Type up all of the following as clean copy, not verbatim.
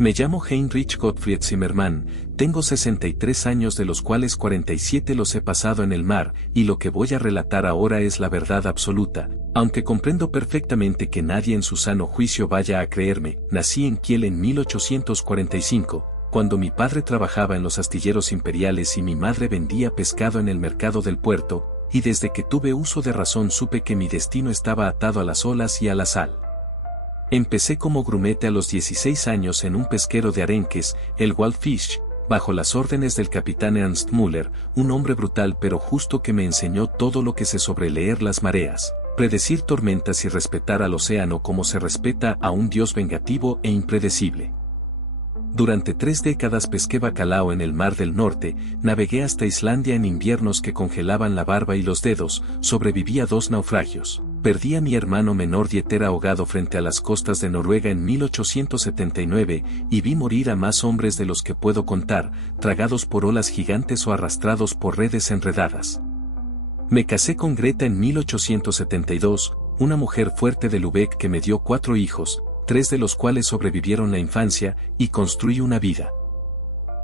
Me llamo Heinrich Gottfried Zimmermann, tengo 63 años de los cuales 47 los he pasado en el mar, y lo que voy a relatar ahora es la verdad absoluta, aunque comprendo perfectamente que nadie en su sano juicio vaya a creerme. Nací en Kiel en 1845, cuando mi padre trabajaba en los astilleros imperiales y mi madre vendía pescado en el mercado del puerto, y desde que tuve uso de razón supe que mi destino estaba atado a las olas y a la sal. Empecé como grumete a los 16 años en un pesquero de arenques, el Waldfisch, bajo las órdenes del capitán Ernst Müller, un hombre brutal pero justo que me enseñó todo lo que sé sobre leer las mareas, predecir tormentas y respetar al océano como se respeta a un dios vengativo e impredecible. Durante 3 décadas pesqué bacalao en el Mar del Norte, navegué hasta Islandia en inviernos que congelaban la barba y los dedos, sobreviví a 2 naufragios. Perdí a mi hermano menor Dieter ahogado frente a las costas de Noruega en 1879 y vi morir a más hombres de los que puedo contar, tragados por olas gigantes o arrastrados por redes enredadas. Me casé con Greta en 1872, una mujer fuerte de Lübeck que me dio 4 hijos, 3 de los cuales sobrevivieron la infancia, y construí una vida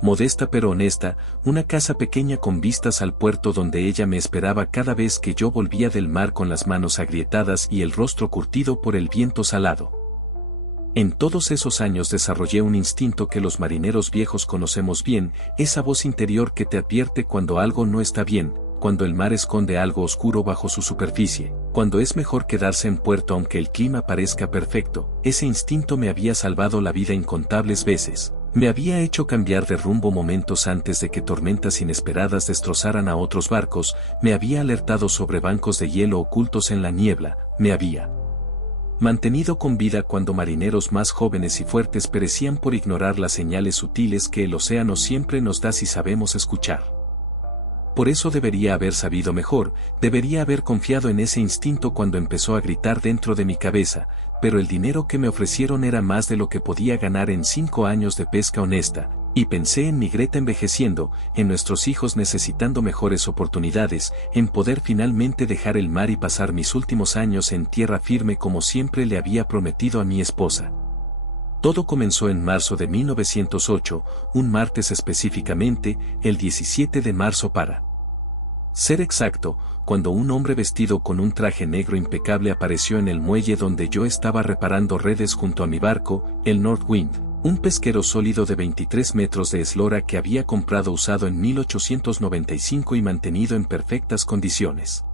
modesta pero honesta, una casa pequeña con vistas al puerto donde ella me esperaba cada vez que yo volvía del mar con las manos agrietadas y el rostro curtido por el viento salado. En todos esos años desarrollé un instinto que los marineros viejos conocemos bien, esa voz interior que te advierte cuando algo no está bien, cuando el mar esconde algo oscuro bajo su superficie, cuando es mejor quedarse en puerto aunque el clima parezca perfecto. Ese instinto me había salvado la vida incontables veces. Me había hecho cambiar de rumbo momentos antes de que tormentas inesperadas destrozaran a otros barcos, me había alertado sobre bancos de hielo ocultos en la niebla, me había mantenido con vida cuando marineros más jóvenes y fuertes perecían por ignorar las señales sutiles que el océano siempre nos da si sabemos escuchar. Por eso debería haber sabido mejor, debería haber confiado en ese instinto cuando empezó a gritar dentro de mi cabeza, pero el dinero que me ofrecieron era más de lo que podía ganar en 5 años de pesca honesta, y pensé en mi Greta envejeciendo, en nuestros hijos necesitando mejores oportunidades, en poder finalmente dejar el mar y pasar mis últimos años en tierra firme como siempre le había prometido a mi esposa. Todo comenzó en marzo de 1908, un martes específicamente, el 17 de marzo para ser exacto, cuando un hombre vestido con un traje negro impecable apareció en el muelle donde yo estaba reparando redes junto a mi barco, el Northwind, un pesquero sólido de 23 metros de eslora que había comprado usado en 1895 y mantenido en perfectas condiciones.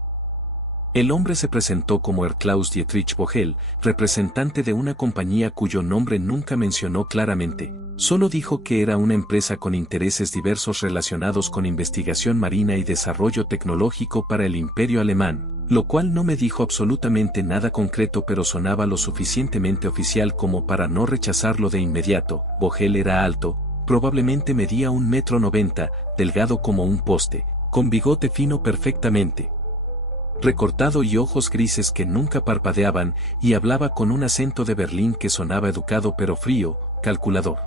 El hombre se presentó como Klaus Dietrich Vogel, representante de una compañía cuyo nombre nunca mencionó claramente, solo dijo que era una empresa con intereses diversos relacionados con investigación marina y desarrollo tecnológico para el Imperio Alemán, lo cual no me dijo absolutamente nada concreto pero sonaba lo suficientemente oficial como para no rechazarlo de inmediato. Vogel era alto, probablemente medía 1,90 m, delgado como un poste, con bigote fino perfectamente recortado y ojos grises que nunca parpadeaban, y hablaba con un acento de Berlín que sonaba educado pero frío, calculador.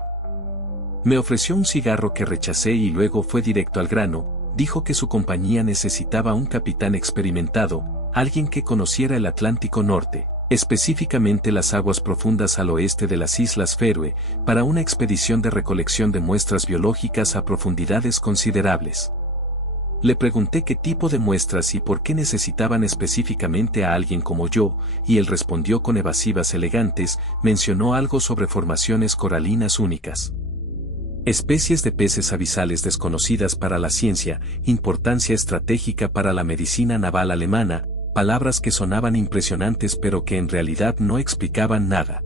Me ofreció un cigarro que rechacé y luego fue directo al grano, dijo que su compañía necesitaba un capitán experimentado, alguien que conociera el Atlántico Norte, específicamente las aguas profundas al oeste de las Islas Feroe, para una expedición de recolección de muestras biológicas a profundidades considerables. Le pregunté qué tipo de muestras y por qué necesitaban específicamente a alguien como yo, y él respondió con evasivas elegantes, mencionó algo sobre formaciones coralinas únicas, especies de peces abisales desconocidas para la ciencia, importancia estratégica para la medicina naval alemana, palabras que sonaban impresionantes pero que en realidad no explicaban nada.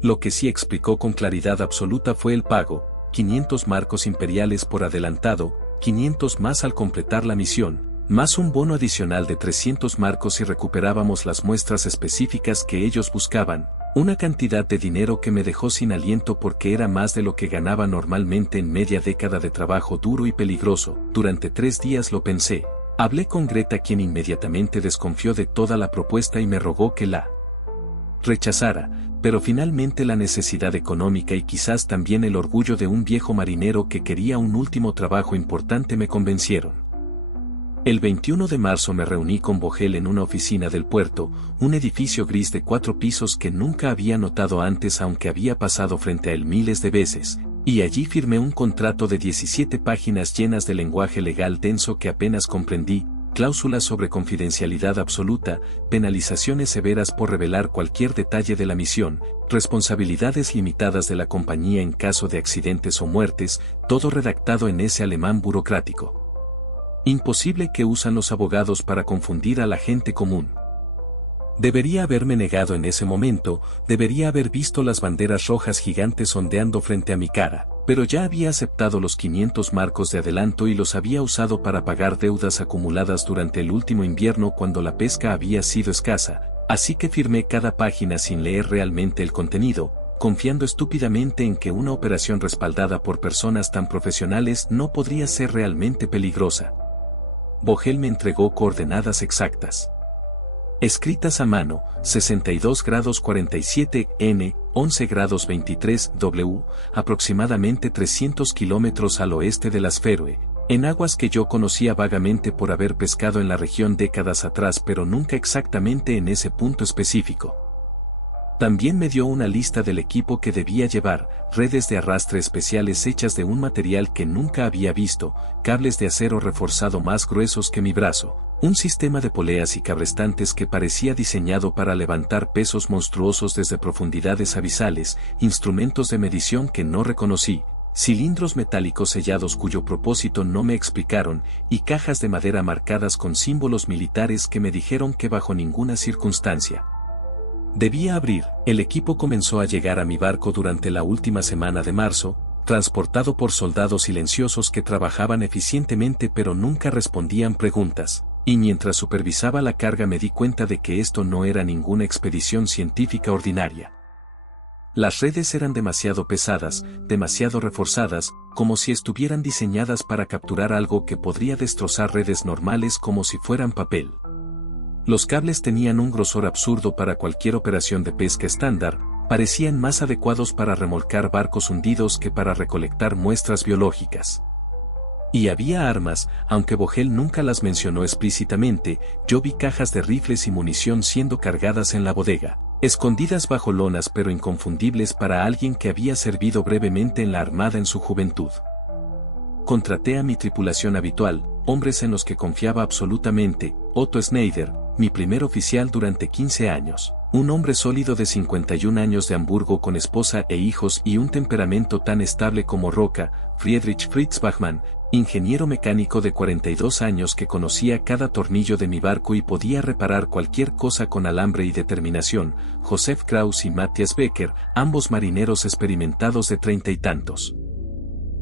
Lo que sí explicó con claridad absoluta fue el pago, 500 marcos imperiales por adelantado, 500 más al completar la misión, más un bono adicional de 300 marcos si recuperábamos las muestras específicas que ellos buscaban, una cantidad de dinero que me dejó sin aliento porque era más de lo que ganaba normalmente en media década de trabajo duro y peligroso. Durante 3 días lo pensé. Hablé con Greta, quien inmediatamente desconfió de toda la propuesta y me rogó que la rechazara, pero finalmente la necesidad económica y quizás también el orgullo de un viejo marinero que quería un último trabajo importante me convencieron. El 21 de marzo me reuní con Vogel en una oficina del puerto, un edificio gris de 4 pisos que nunca había notado antes aunque había pasado frente a él miles de veces, y allí firmé un contrato de 17 páginas llenas de lenguaje legal denso que apenas comprendí, cláusulas sobre confidencialidad absoluta, penalizaciones severas por revelar cualquier detalle de la misión, responsabilidades limitadas de la compañía en caso de accidentes o muertes, todo redactado en ese alemán burocrático. Imposible que usan los abogados para confundir a la gente común. Debería haberme negado en ese momento, debería haber visto las banderas rojas gigantes ondeando frente a mi cara, pero ya había aceptado los 500 marcos de adelanto y los había usado para pagar deudas acumuladas durante el último invierno cuando la pesca había sido escasa, así que firmé cada página sin leer realmente el contenido, confiando estúpidamente en que una operación respaldada por personas tan profesionales no podría ser realmente peligrosa. Vogel me entregó coordenadas exactas. Escritas a mano, 62 grados 47 N, 11 grados 23 W, aproximadamente 300 kilómetros al oeste de las Feroe, en aguas que yo conocía vagamente por haber pescado en la región décadas atrás pero nunca exactamente en ese punto específico. También me dio una lista del equipo que debía llevar, redes de arrastre especiales hechas de un material que nunca había visto, cables de acero reforzado más gruesos que mi brazo, un sistema de poleas y cabrestantes que parecía diseñado para levantar pesos monstruosos desde profundidades abisales, instrumentos de medición que no reconocí, cilindros metálicos sellados cuyo propósito no me explicaron, y cajas de madera marcadas con símbolos militares que me dijeron que bajo ninguna circunstancia debía abrir. El equipo comenzó a llegar a mi barco durante la última semana de marzo, transportado por soldados silenciosos que trabajaban eficientemente pero nunca respondían preguntas, y mientras supervisaba la carga me di cuenta de que esto no era ninguna expedición científica ordinaria. Las redes eran demasiado pesadas, demasiado reforzadas, como si estuvieran diseñadas para capturar algo que podría destrozar redes normales como si fueran papel. Los cables tenían un grosor absurdo para cualquier operación de pesca estándar, parecían más adecuados para remolcar barcos hundidos que para recolectar muestras biológicas. Y había armas, aunque Vogel nunca las mencionó explícitamente, yo vi cajas de rifles y munición siendo cargadas en la bodega, escondidas bajo lonas pero inconfundibles para alguien que había servido brevemente en la armada en su juventud. Contraté a mi tripulación habitual, hombres en los que confiaba absolutamente, Otto Schneider, mi primer oficial durante 15 años, un hombre sólido de 51 años de Hamburgo con esposa e hijos y un temperamento tan estable como roca, Friedrich Fritz Bachmann, ingeniero mecánico de 42 años que conocía cada tornillo de mi barco y podía reparar cualquier cosa con alambre y determinación, Joseph Kraus y Matthias Becker, ambos marineros experimentados de 30 y tantos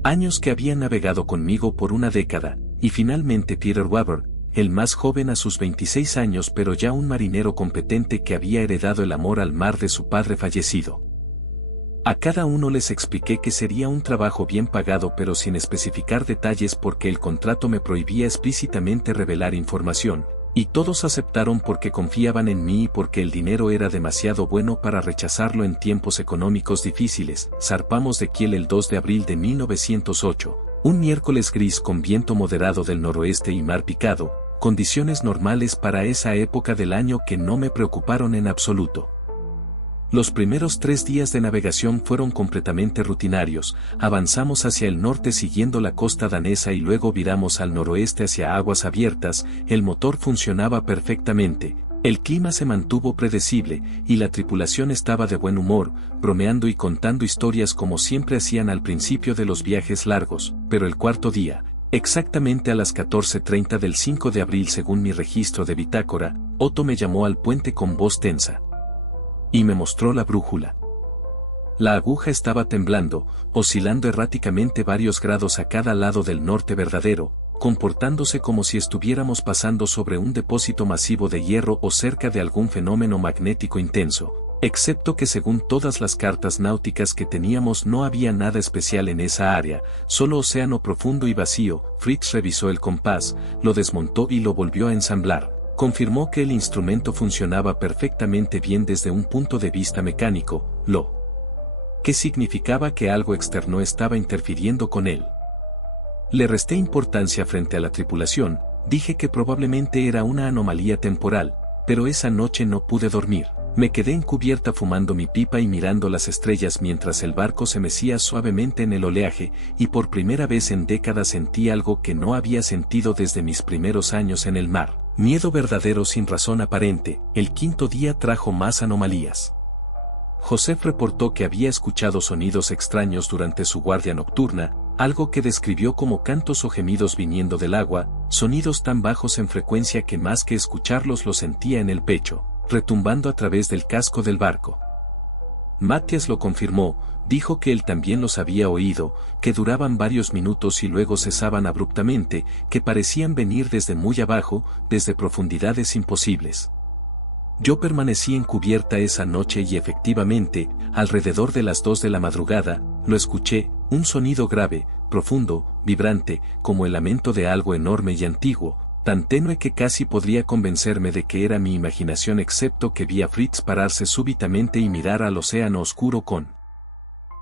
años que habían navegado conmigo por una década, y finalmente Peter Weber, el más joven a sus 26 años pero ya un marinero competente que había heredado el amor al mar de su padre fallecido. A cada uno les expliqué que sería un trabajo bien pagado pero sin especificar detalles porque el contrato me prohibía explícitamente revelar información, y todos aceptaron porque confiaban en mí y porque el dinero era demasiado bueno para rechazarlo en tiempos económicos difíciles. Zarpamos de Kiel el 2 de abril de 1908, un miércoles gris con viento moderado del noroeste y mar picado, condiciones normales para esa época del año que no me preocuparon en absoluto. Los primeros 3 días de navegación fueron completamente rutinarios, avanzamos hacia el norte siguiendo la costa danesa y luego viramos al noroeste hacia aguas abiertas, el motor funcionaba perfectamente, el clima se mantuvo predecible, y la tripulación estaba de buen humor, bromeando y contando historias como siempre hacían al principio de los viajes largos, pero el cuarto día, exactamente a las 14:30 del 5 de abril según mi registro de bitácora, Otto me llamó al puente con voz tensa. Y me mostró la brújula. La aguja estaba temblando, oscilando erráticamente varios grados a cada lado del norte verdadero, comportándose como si estuviéramos pasando sobre un depósito masivo de hierro o cerca de algún fenómeno magnético intenso, excepto que según todas las cartas náuticas que teníamos no había nada especial en esa área, solo océano profundo y vacío. Fritz revisó el compás, lo desmontó y lo volvió a ensamblar. Confirmó que el instrumento funcionaba perfectamente bien desde un punto de vista mecánico, lo que significaba que algo externo estaba interfiriendo con él. Le resté importancia frente a la tripulación, Dije que probablemente era una anomalía temporal, pero esa noche no pude dormir. Me quedé en cubierta fumando mi pipa y mirando las estrellas mientras el barco se mecía suavemente en el oleaje, y por primera vez en décadas sentí algo que no había sentido desde mis primeros años en el mar. Miedo verdadero sin razón aparente. El quinto día trajo más anomalías. Joseph reportó que había escuchado sonidos extraños durante su guardia nocturna, algo que describió como cantos o gemidos viniendo del agua, sonidos tan bajos en frecuencia que más que escucharlos los sentía en el pecho, retumbando a través del casco del barco. Matthias lo confirmó, dijo que él también los había oído, que duraban varios minutos y luego cesaban abruptamente, que parecían venir desde muy abajo, desde profundidades imposibles. Yo permanecí encubierta esa noche y efectivamente, alrededor de las 2 de la madrugada, lo escuché, un sonido grave, profundo, vibrante, como el lamento de algo enorme y antiguo, tan tenue que casi podría convencerme de que era mi imaginación excepto que vi a Fritz pararse súbitamente y mirar al océano oscuro con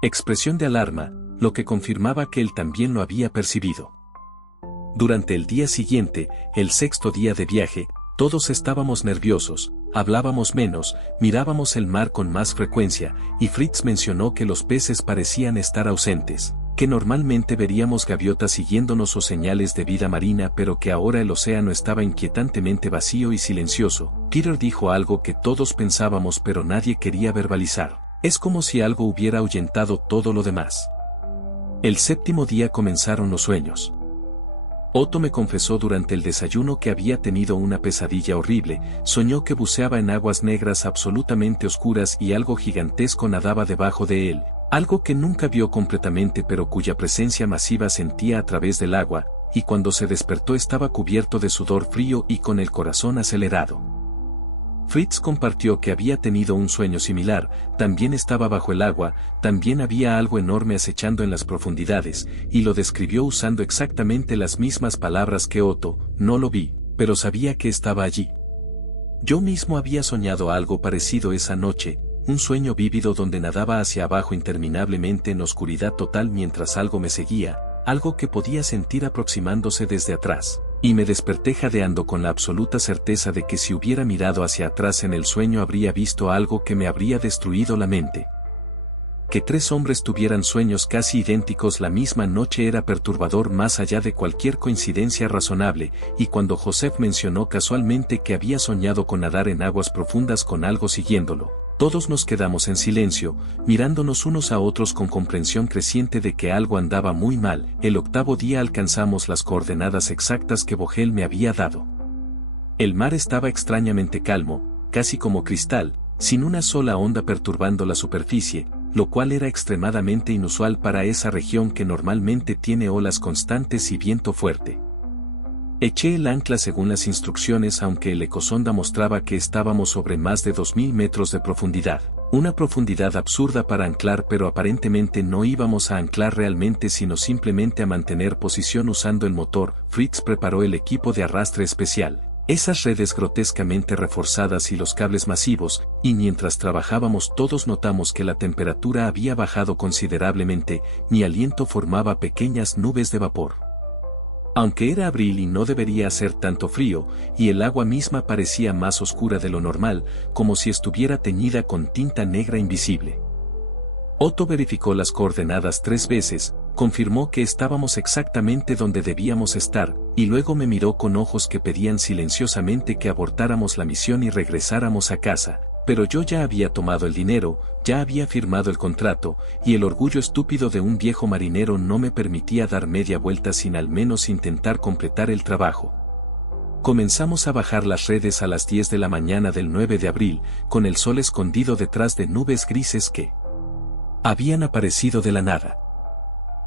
expresión de alarma, lo que confirmaba que él también lo había percibido. Durante el día siguiente, el 6º día de viaje, todos estábamos nerviosos, hablábamos menos, mirábamos el mar con más frecuencia, y Fritz mencionó que los peces parecían estar ausentes, que normalmente veríamos gaviotas siguiéndonos o señales de vida marina pero que ahora el océano estaba inquietantemente vacío y silencioso. Peter dijo algo que todos pensábamos pero nadie quería verbalizar. Es como si algo hubiera ahuyentado todo lo demás. El 7º día comenzaron los sueños. Otto me confesó durante el desayuno que había tenido una pesadilla horrible, soñó que buceaba en aguas negras absolutamente oscuras y algo gigantesco nadaba debajo de él, algo que nunca vio completamente pero cuya presencia masiva sentía a través del agua, y cuando se despertó estaba cubierto de sudor frío y con el corazón acelerado. Fritz compartió que había tenido un sueño similar, también estaba bajo el agua, también había algo enorme acechando en las profundidades, y lo describió usando exactamente las mismas palabras que Otto. No lo vi, pero sabía que estaba allí. Yo mismo había soñado algo parecido esa noche, un sueño vívido donde nadaba hacia abajo interminablemente en oscuridad total mientras algo me seguía, algo que podía sentir aproximándose desde atrás. Y me desperté jadeando con la absoluta certeza de que si hubiera mirado hacia atrás en el sueño habría visto algo que me habría destruido la mente. Que 3 hombres tuvieran sueños casi idénticos la misma noche era perturbador más allá de cualquier coincidencia razonable, y cuando Joseph mencionó casualmente que había soñado con nadar en aguas profundas con algo siguiéndolo, todos nos quedamos en silencio, mirándonos unos a otros con comprensión creciente de que algo andaba muy mal. El 8º día alcanzamos las coordenadas exactas que Vogel me había dado. El mar estaba extrañamente calmo, casi como cristal, sin una sola onda perturbando la superficie, lo cual era extremadamente inusual para esa región que normalmente tiene olas constantes y viento fuerte. Eché el ancla según las instrucciones aunque el ecosonda mostraba que estábamos sobre más de 2000 metros de profundidad. Una profundidad absurda para anclar pero aparentemente no íbamos a anclar realmente sino simplemente a mantener posición usando el motor. Fritz preparó el equipo de arrastre especial, esas redes grotescamente reforzadas y los cables masivos, y mientras trabajábamos todos notamos que la temperatura había bajado considerablemente, mi aliento formaba pequeñas nubes de vapor. Aunque era abril y no debería hacer tanto frío, y el agua misma parecía más oscura de lo normal, como si estuviera teñida con tinta negra invisible. Otto verificó las coordenadas 3 veces, confirmó que estábamos exactamente donde debíamos estar, y luego me miró con ojos que pedían silenciosamente que abortáramos la misión y regresáramos a casa. Pero yo ya había tomado el dinero, ya había firmado el contrato, y el orgullo estúpido de un viejo marinero no me permitía dar media vuelta sin al menos intentar completar el trabajo. Comenzamos a bajar las redes a las 10 de la mañana del 9 de abril, con el sol escondido detrás de nubes grises que habían aparecido de la nada.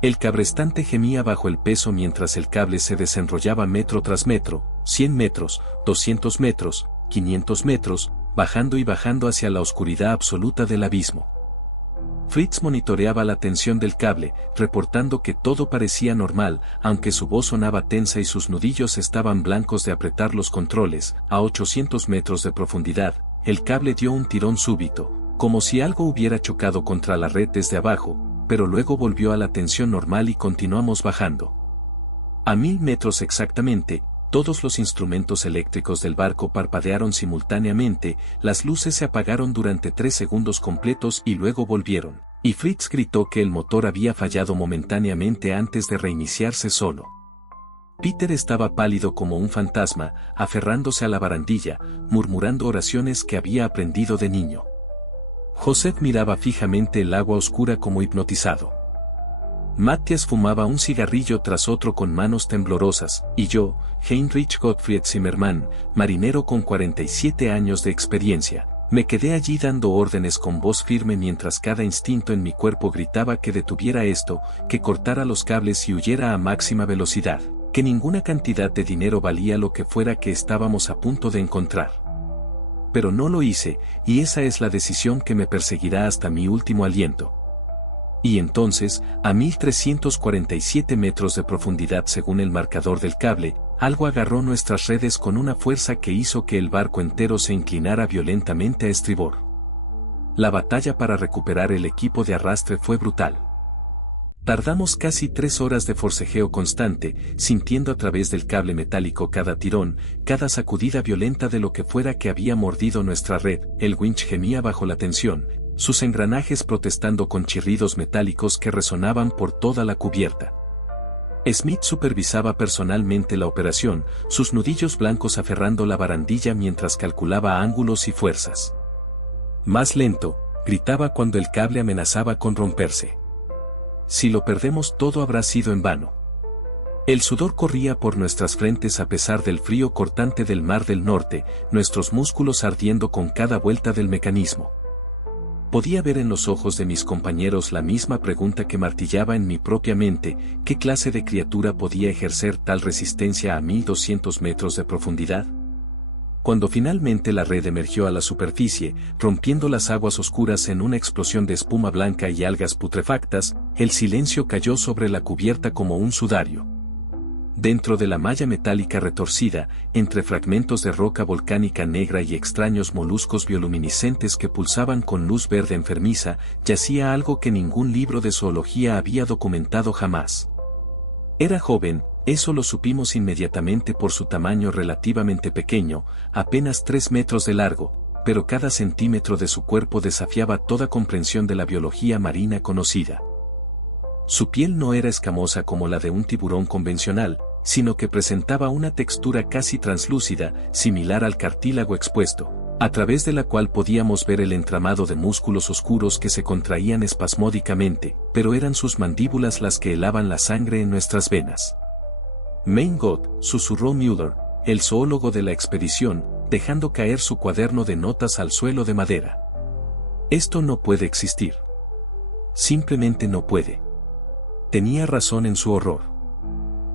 El cabrestante gemía bajo el peso mientras el cable se desenrollaba metro tras metro, 100 metros, 200 metros, 500 metros, bajando y bajando hacia la oscuridad absoluta del abismo. Fritz monitoreaba la tensión del cable, reportando que todo parecía normal, aunque su voz sonaba tensa y sus nudillos estaban blancos de apretar los controles. A 800 metros de profundidad, el cable dio un tirón súbito, como si algo hubiera chocado contra la red desde abajo, pero luego volvió a la tensión normal y continuamos bajando. A 1000 metros exactamente, Todos los instrumentos eléctricos del barco parpadearon simultáneamente, las luces se apagaron durante 3 segundos completos y luego volvieron, y Fritz gritó que el motor había fallado momentáneamente antes de reiniciarse solo. Peter estaba pálido como un fantasma, aferrándose a la barandilla, murmurando oraciones que había aprendido de niño. Joseph miraba fijamente el agua oscura como hipnotizado. Matthias fumaba un cigarrillo tras otro con manos temblorosas, y yo, Heinrich Gottfried Zimmermann, marinero con 47 años de experiencia, me quedé allí dando órdenes con voz firme mientras cada instinto en mi cuerpo gritaba que detuviera esto, que cortara los cables y huyera a máxima velocidad, que ninguna cantidad de dinero valía lo que fuera que estábamos a punto de encontrar. Pero no lo hice, y esa es la decisión que me perseguirá hasta mi último aliento. Y entonces, a 1347 metros de profundidad según el marcador del cable, algo agarró nuestras redes con una fuerza que hizo que el barco entero se inclinara violentamente a estribor. La batalla para recuperar el equipo de arrastre fue brutal. Tardamos casi 3 horas de forcejeo constante, sintiendo a través del cable metálico cada tirón, cada sacudida violenta de lo que fuera que había mordido nuestra red. El winch gemía bajo la tensión, sus engranajes protestando con chirridos metálicos que resonaban por toda la cubierta. Smith supervisaba personalmente la operación, sus nudillos blancos aferrando la barandilla mientras calculaba ángulos y fuerzas. Más lento, gritaba cuando el cable amenazaba con romperse. Si lo perdemos todo habrá sido en vano. El sudor corría por nuestras frentes a pesar del frío cortante del Mar del Norte, nuestros músculos ardiendo con cada vuelta del mecanismo. Podía ver en los ojos de mis compañeros la misma pregunta que martillaba en mi propia mente: ¿qué clase de criatura podía ejercer tal resistencia a 1200 metros de profundidad? Cuando finalmente la red emergió a la superficie, rompiendo las aguas oscuras en una explosión de espuma blanca y algas putrefactas, el silencio cayó sobre la cubierta como un sudario. Dentro de la malla metálica retorcida, entre fragmentos de roca volcánica negra y extraños moluscos bioluminiscentes que pulsaban con luz verde enfermiza, yacía algo que ningún libro de zoología había documentado jamás. Era joven, eso lo supimos inmediatamente por su tamaño relativamente pequeño, apenas 3 metros de largo, pero cada centímetro de su cuerpo desafiaba toda comprensión de la biología marina conocida. Su piel no era escamosa como la de un tiburón convencional, sino que presentaba una textura casi translúcida, similar al cartílago expuesto, a través de la cual podíamos ver el entramado de músculos oscuros que se contraían espasmódicamente, pero eran sus mandíbulas las que helaban la sangre en nuestras venas. Mein Gott, susurró Müller, el zoólogo de la expedición, dejando caer su cuaderno de notas al suelo de madera. Esto no puede existir. Simplemente no puede. Tenía razón en su horror.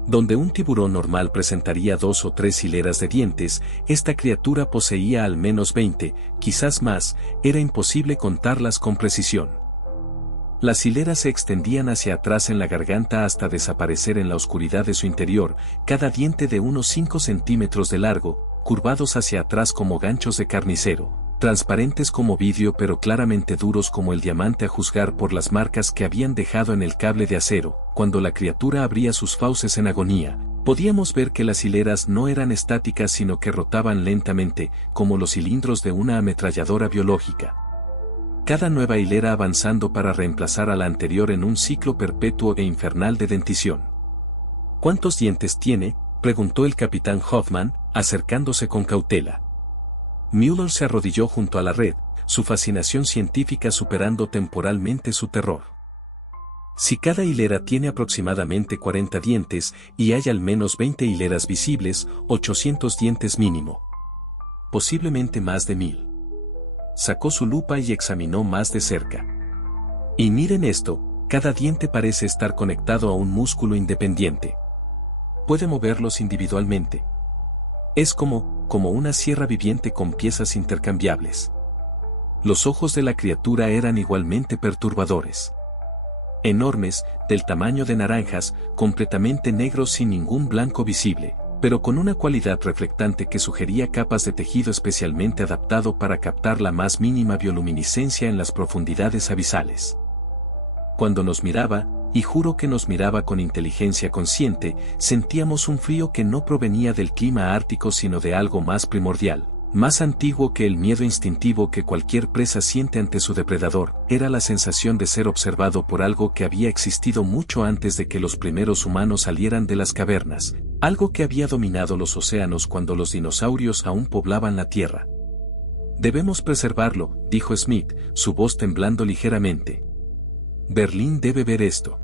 Donde un tiburón normal presentaría 2 o 3 hileras de dientes, esta criatura poseía al menos 20, quizás más, era imposible contarlas con precisión. Las hileras se extendían hacia atrás en la garganta hasta desaparecer en la oscuridad de su interior, cada diente de unos 5 centímetros de largo, curvados hacia atrás como ganchos de carnicero, transparentes como vidrio pero claramente duros como el diamante a juzgar por las marcas que habían dejado en el cable de acero. Cuando la criatura abría sus fauces en agonía, podíamos ver que las hileras no eran estáticas sino que rotaban lentamente, como los cilindros de una ametralladora biológica. Cada nueva hilera avanzando para reemplazar a la anterior en un ciclo perpetuo e infernal de dentición. ¿Cuántos dientes tiene?, preguntó el capitán Hoffman, acercándose con cautela. Müller se arrodilló junto a la red, su fascinación científica superando temporalmente su terror. Si cada hilera tiene aproximadamente 40 dientes, y hay al menos 20 hileras visibles, 800 dientes mínimo. Posiblemente más de 1000. Sacó su lupa y examinó más de cerca. Y miren esto, cada diente parece estar conectado a un músculo independiente. Puede moverlos individualmente. Es como una sierra viviente con piezas intercambiables. Los ojos de la criatura eran igualmente perturbadores. Enormes, del tamaño de naranjas, completamente negros sin ningún blanco visible, pero con una cualidad reflectante que sugería capas de tejido especialmente adaptado para captar la más mínima bioluminiscencia en las profundidades abisales. Cuando nos miraba, y juro que nos miraba con inteligencia consciente. Sentíamos un frío que no provenía del clima ártico sino de algo más primordial, más antiguo que el miedo instintivo que cualquier presa siente ante su depredador. Era la sensación de ser observado por algo que había existido mucho antes de que los primeros humanos salieran de las cavernas, algo que había dominado los océanos cuando los dinosaurios aún poblaban la Tierra. Debemos preservarlo, dijo Smith, su voz temblando ligeramente. Berlín debe ver esto.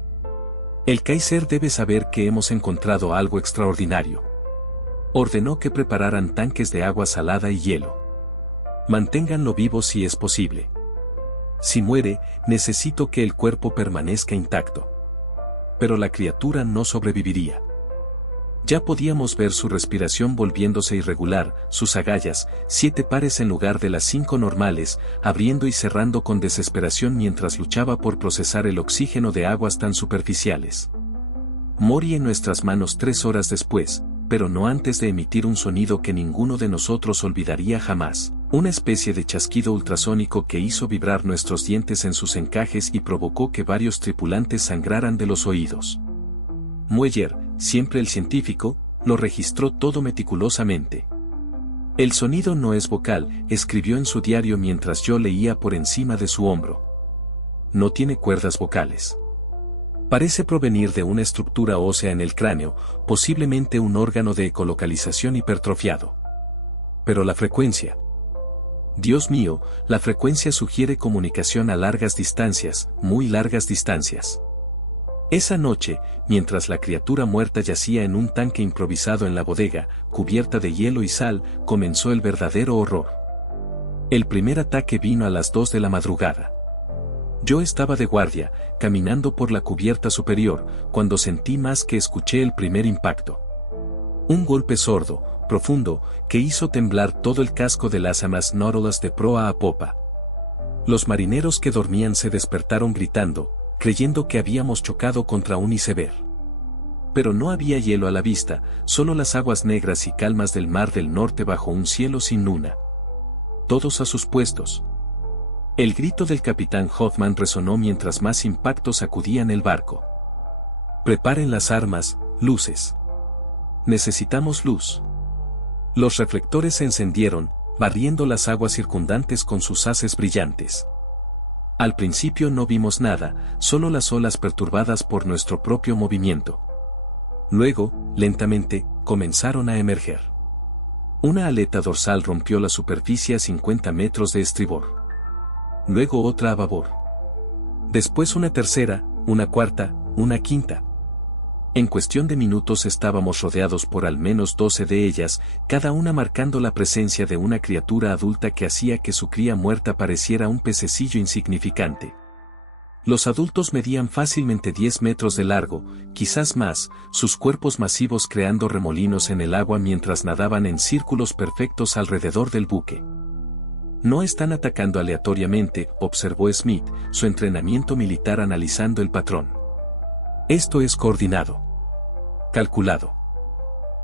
El Kaiser debe saber que hemos encontrado algo extraordinario. Ordenó que prepararan tanques de agua salada y hielo. Manténganlo vivo si es posible. Si muere, necesito que el cuerpo permanezca intacto. Pero la criatura no sobreviviría. Ya podíamos ver su respiración volviéndose irregular, sus agallas, 7 pares en lugar de las 5 normales, abriendo y cerrando con desesperación mientras luchaba por procesar el oxígeno de aguas tan superficiales. Morí en nuestras manos 3 horas después, pero no antes de emitir un sonido que ninguno de nosotros olvidaría jamás, una especie de chasquido ultrasónico que hizo vibrar nuestros dientes en sus encajes y provocó que varios tripulantes sangraran de los oídos. Mueller, siempre el científico, lo registró todo meticulosamente. El sonido no es vocal, escribió en su diario mientras yo leía por encima de su hombro. No tiene cuerdas vocales. Parece provenir de una estructura ósea en el cráneo, posiblemente un órgano de ecolocalización hipertrofiado. Pero la frecuencia. Dios mío, la frecuencia sugiere comunicación a largas distancias, muy largas distancias. Esa noche, mientras la criatura muerta yacía en un tanque improvisado en la bodega, cubierta de hielo y sal, comenzó el verdadero horror. El primer ataque vino a las 2 de la madrugada. Yo estaba de guardia, caminando por la cubierta superior, cuando sentí más que escuché el primer impacto. Un golpe sordo, profundo, que hizo temblar todo el casco de las HMS Nautilus de proa a popa. Los marineros que dormían se despertaron gritando, creyendo que habíamos chocado contra un iceberg. Pero no había hielo a la vista, solo las aguas negras y calmas del mar del norte bajo un cielo sin luna. Todos a sus puestos. El grito del capitán Hoffman resonó mientras más impactos sacudían el barco. Preparen las armas, luces. Necesitamos luz. Los reflectores se encendieron, barriendo las aguas circundantes con sus haces brillantes. Al principio no vimos nada, solo las olas perturbadas por nuestro propio movimiento. Luego, lentamente, comenzaron a emerger. Una aleta dorsal rompió la superficie a 50 metros de estribor. Luego otra a babor. Después una tercera, una cuarta, una quinta. En cuestión de minutos estábamos rodeados por al menos 12 de ellas, cada una marcando la presencia de una criatura adulta que hacía que su cría muerta pareciera un pececillo insignificante. Los adultos medían fácilmente 10 metros de largo, quizás más, sus cuerpos masivos creando remolinos en el agua mientras nadaban en círculos perfectos alrededor del buque. No están atacando aleatoriamente, observó Smith, su entrenamiento militar analizando el patrón. Esto es coordinado. Calculado.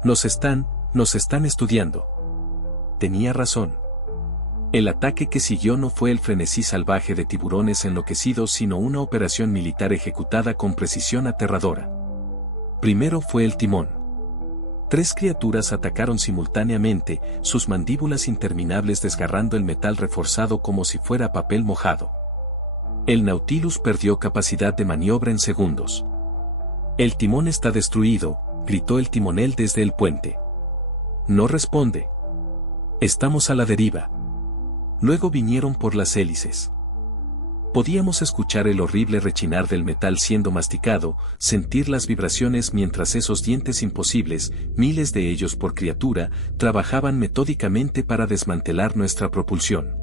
Nos están estudiando. Tenía razón. El ataque que siguió no fue el frenesí salvaje de tiburones enloquecidos sino una operación militar ejecutada con precisión aterradora. Primero fue el timón. 3 criaturas atacaron simultáneamente, sus mandíbulas interminables desgarrando el metal reforzado como si fuera papel mojado. El Nautilus perdió capacidad de maniobra en segundos. El timón está destruido, gritó el timonel desde el puente. No responde. Estamos a la deriva. Luego vinieron por las hélices. Podíamos escuchar el horrible rechinar del metal siendo masticado, sentir las vibraciones mientras esos dientes imposibles, miles de ellos por criatura, trabajaban metódicamente para desmantelar nuestra propulsión.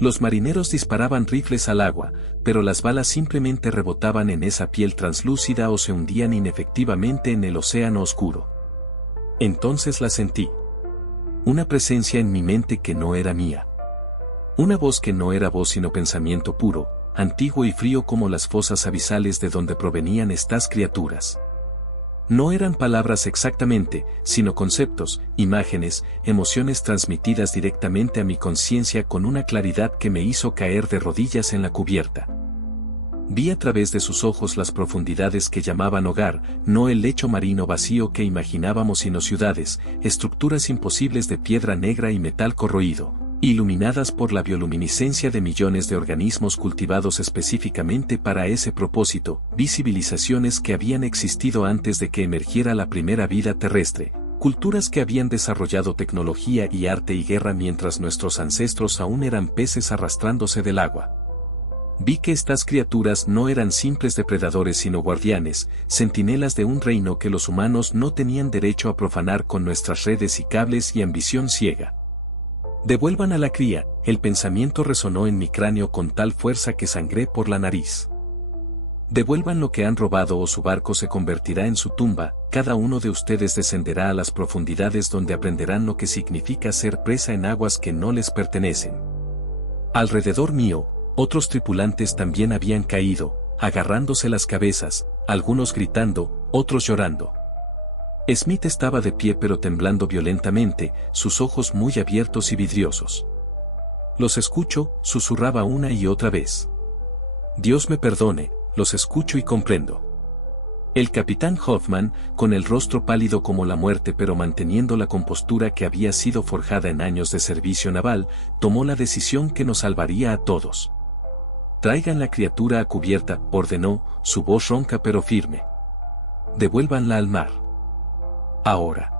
Los marineros disparaban rifles al agua, pero las balas simplemente rebotaban en esa piel translúcida o se hundían inefectivamente en el océano oscuro. Entonces la sentí. Una presencia en mi mente que no era mía. Una voz que no era voz sino pensamiento puro, antiguo y frío como las fosas abisales de donde provenían estas criaturas. No eran palabras exactamente, sino conceptos, imágenes, emociones transmitidas directamente a mi conciencia con una claridad que me hizo caer de rodillas en la cubierta. Vi a través de sus ojos las profundidades que llamaban hogar, no el lecho marino vacío que imaginábamos sino ciudades, estructuras imposibles de piedra negra y metal corroído, iluminadas por la bioluminiscencia de millones de organismos cultivados específicamente para ese propósito, visibilizaciones que habían existido antes de que emergiera la primera vida terrestre, culturas que habían desarrollado tecnología y arte y guerra mientras nuestros ancestros aún eran peces arrastrándose del agua. Vi que estas criaturas no eran simples depredadores sino guardianes, centinelas de un reino que los humanos no tenían derecho a profanar con nuestras redes y cables y ambición ciega. Devuelvan a la cría, el pensamiento resonó en mi cráneo con tal fuerza que sangré por la nariz. Devuelvan lo que han robado o su barco se convertirá en su tumba, cada uno de ustedes descenderá a las profundidades donde aprenderán lo que significa ser presa en aguas que no les pertenecen. Alrededor mío, otros tripulantes también habían caído, agarrándose las cabezas, algunos gritando, otros llorando. Smith estaba de pie pero temblando violentamente, sus ojos muy abiertos y vidriosos. Los escucho, susurraba una y otra vez. Dios me perdone, los escucho y comprendo. El capitán Hoffman, con el rostro pálido como la muerte pero manteniendo la compostura que había sido forjada en años de servicio naval, tomó la decisión que nos salvaría a todos. Traigan la criatura a cubierta, ordenó, su voz ronca pero firme. Devuélvanla al mar. Ahora.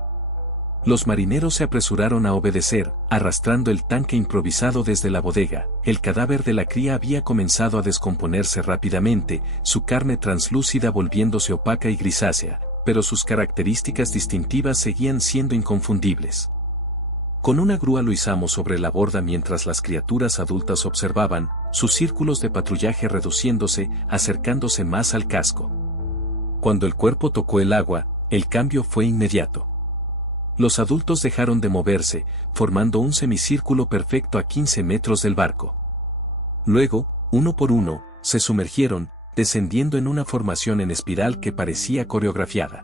Los marineros se apresuraron a obedecer, arrastrando el tanque improvisado desde la bodega. El cadáver de la cría había comenzado a descomponerse rápidamente, su carne translúcida volviéndose opaca y grisácea, pero sus características distintivas seguían siendo inconfundibles. Con una grúa lo izamos sobre la borda mientras las criaturas adultas observaban, sus círculos de patrullaje reduciéndose, acercándose más al casco. Cuando el cuerpo tocó el agua, el cambio fue inmediato. Los adultos dejaron de moverse, formando un semicírculo perfecto a 15 metros del barco. Luego, uno por uno, se sumergieron, descendiendo en una formación en espiral que parecía coreografiada.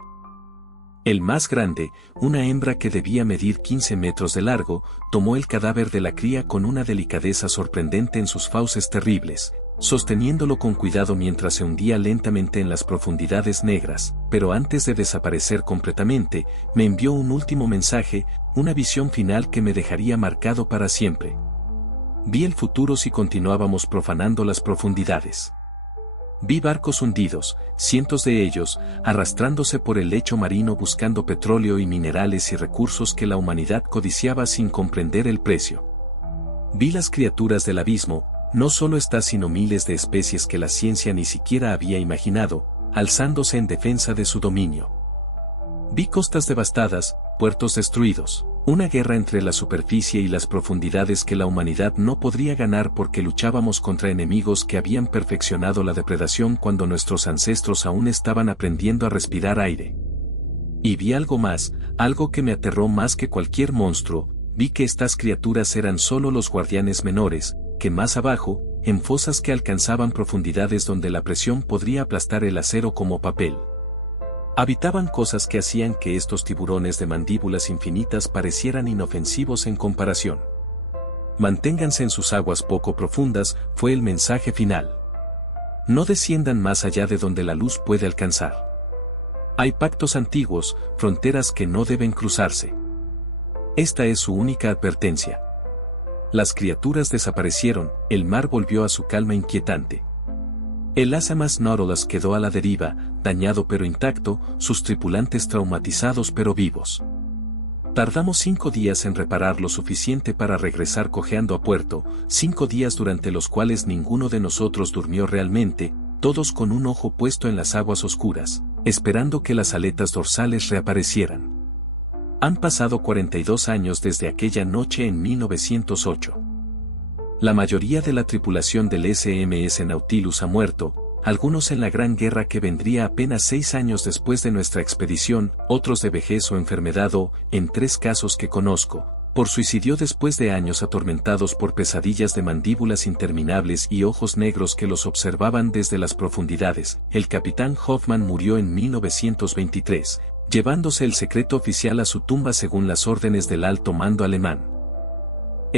El más grande, una hembra que debía medir 15 metros de largo, tomó el cadáver de la cría con una delicadeza sorprendente en sus fauces terribles, sosteniéndolo con cuidado mientras se hundía lentamente en las profundidades negras, pero antes de desaparecer completamente, me envió un último mensaje, una visión final que me dejaría marcado para siempre. Vi el futuro si continuábamos profanando las profundidades. Vi barcos hundidos, cientos de ellos, arrastrándose por el lecho marino buscando petróleo y minerales y recursos que la humanidad codiciaba sin comprender el precio. Vi las criaturas del abismo, no solo estas sino miles de especies que la ciencia ni siquiera había imaginado, alzándose en defensa de su dominio. Vi costas devastadas, puertos destruidos, una guerra entre la superficie y las profundidades que la humanidad no podría ganar porque luchábamos contra enemigos que habían perfeccionado la depredación cuando nuestros ancestros aún estaban aprendiendo a respirar aire. Y vi algo más, algo que me aterró más que cualquier monstruo, vi que estas criaturas eran solo los guardianes menores, que más abajo, en fosas que alcanzaban profundidades donde la presión podría aplastar el acero como papel. Habitaban cosas que hacían que estos tiburones de mandíbulas infinitas parecieran inofensivos en comparación. Manténganse en sus aguas poco profundas, fue el mensaje final. No desciendan más allá de donde la luz puede alcanzar. Hay pactos antiguos, fronteras que no deben cruzarse. Esta es su única advertencia. Las criaturas desaparecieron, el mar volvió a su calma inquietante. El HMS Nautilus quedó a la deriva, dañado pero intacto, sus tripulantes traumatizados pero vivos. Tardamos 5 días en reparar lo suficiente para regresar cojeando a puerto, 5 días durante los cuales ninguno de nosotros durmió realmente, todos con un ojo puesto en las aguas oscuras, esperando que las aletas dorsales reaparecieran. Han pasado 42 años desde aquella noche en 1908. La mayoría de la tripulación del SMS Nautilus ha muerto, algunos en la Gran Guerra que vendría apenas 6 años después de nuestra expedición, otros de vejez o enfermedad o, en 3 casos que conozco, por suicidio después de años atormentados por pesadillas de mandíbulas interminables y ojos negros que los observaban desde las profundidades. El capitán Hoffman murió en 1923, llevándose el secreto oficial a su tumba según las órdenes del alto mando alemán.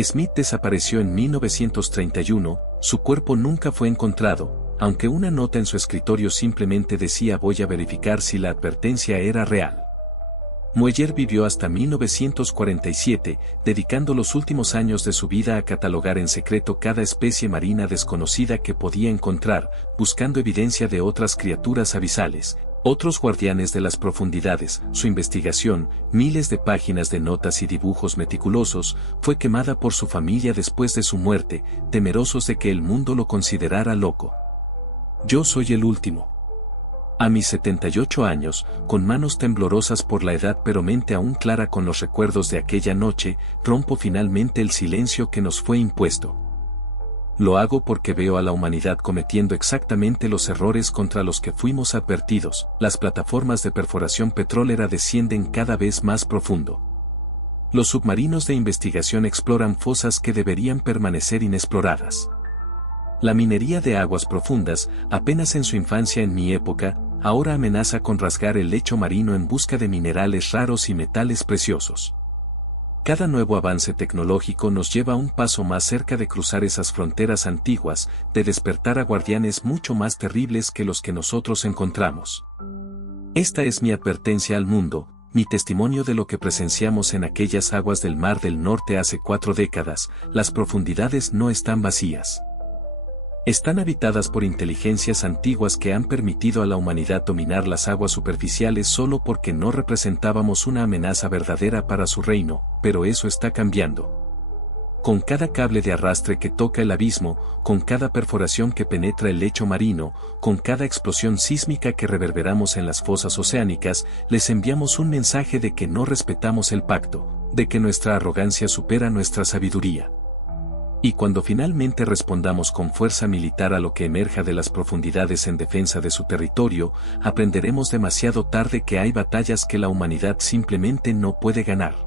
Smith desapareció en 1931, su cuerpo nunca fue encontrado, aunque una nota en su escritorio simplemente decía voy a verificar si la advertencia era real. Mueller vivió hasta 1947, dedicando los últimos años de su vida a catalogar en secreto cada especie marina desconocida que podía encontrar, buscando evidencia de otras criaturas abisales, otros guardianes de las profundidades. Su investigación, miles de páginas de notas y dibujos meticulosos, fue quemada por su familia después de su muerte, temerosos de que el mundo lo considerara loco. Yo soy el último. A mis 78 años, con manos temblorosas por la edad pero mente aún clara con los recuerdos de aquella noche, rompo finalmente el silencio que nos fue impuesto. Lo hago porque veo a la humanidad cometiendo exactamente los errores contra los que fuimos advertidos. Las plataformas de perforación petrolera descienden cada vez más profundo. Los submarinos de investigación exploran fosas que deberían permanecer inexploradas. La minería de aguas profundas, apenas en su infancia en mi época, ahora amenaza con rasgar el lecho marino en busca de minerales raros y metales preciosos. Cada nuevo avance tecnológico nos lleva un paso más cerca de cruzar esas fronteras antiguas, de despertar a guardianes mucho más terribles que los que nosotros encontramos. Esta es mi advertencia al mundo, mi testimonio de lo que presenciamos en aquellas aguas del Mar del Norte hace 4 décadas. Las profundidades no están vacías. Están habitadas por inteligencias antiguas que han permitido a la humanidad dominar las aguas superficiales solo porque no representábamos una amenaza verdadera para su reino, pero eso está cambiando. Con cada cable de arrastre que toca el abismo, con cada perforación que penetra el lecho marino, con cada explosión sísmica que reverberamos en las fosas oceánicas, les enviamos un mensaje de que no respetamos el pacto, de que nuestra arrogancia supera nuestra sabiduría. Y cuando finalmente respondamos con fuerza militar a lo que emerja de las profundidades en defensa de su territorio, aprenderemos demasiado tarde que hay batallas que la humanidad simplemente no puede ganar.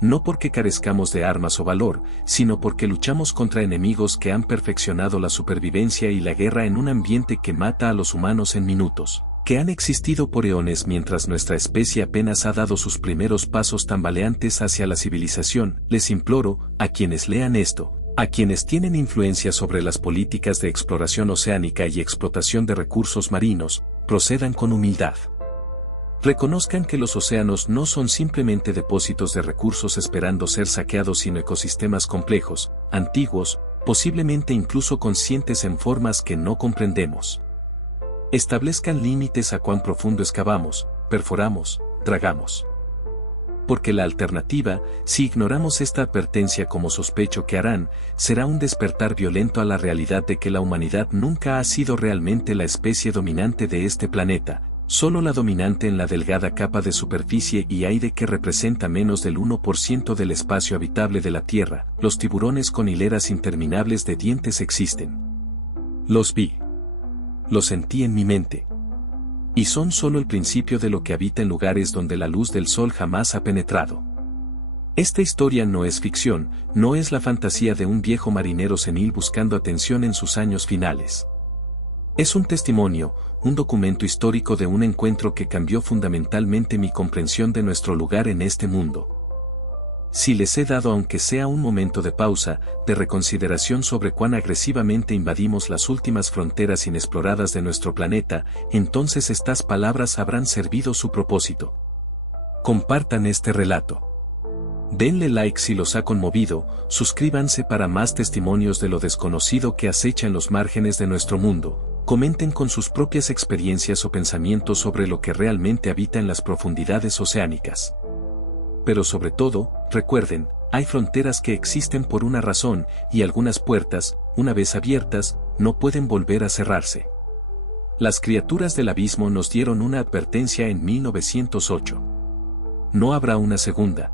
No porque carezcamos de armas o valor, sino porque luchamos contra enemigos que han perfeccionado la supervivencia y la guerra en un ambiente que mata a los humanos en minutos, que han existido por eones mientras nuestra especie apenas ha dado sus primeros pasos tambaleantes hacia la civilización. Les imploro, a quienes lean esto, a quienes tienen influencia sobre las políticas de exploración oceánica y explotación de recursos marinos, procedan con humildad. Reconozcan que los océanos no son simplemente depósitos de recursos esperando ser saqueados, sino ecosistemas complejos, antiguos, posiblemente incluso conscientes en formas que no comprendemos. Establezcan límites a cuán profundo excavamos, perforamos, dragamos. Porque la alternativa, si ignoramos esta advertencia como sospecho que harán, será un despertar violento a la realidad de que la humanidad nunca ha sido realmente la especie dominante de este planeta, solo la dominante en la delgada capa de superficie y aire que representa menos del 1% del espacio habitable de la Tierra. Los tiburones con hileras interminables de dientes existen. Los vi. Los sentí en mi mente. Y son solo el principio de lo que habita en lugares donde la luz del sol jamás ha penetrado. Esta historia no es ficción, no es la fantasía de un viejo marinero senil buscando atención en sus años finales. Es un testimonio, un documento histórico de un encuentro que cambió fundamentalmente mi comprensión de nuestro lugar en este mundo. Si les he dado aunque sea un momento de pausa, de reconsideración sobre cuán agresivamente invadimos las últimas fronteras inexploradas de nuestro planeta, entonces estas palabras habrán servido su propósito. Compartan este relato. Denle like si los ha conmovido, suscríbanse para más testimonios de lo desconocido que acecha en los márgenes de nuestro mundo, comenten con sus propias experiencias o pensamientos sobre lo que realmente habita en las profundidades oceánicas. Pero sobre todo, recuerden, hay fronteras que existen por una razón, y algunas puertas, una vez abiertas, no pueden volver a cerrarse. Las criaturas del abismo nos dieron una advertencia en 1908. No habrá una segunda.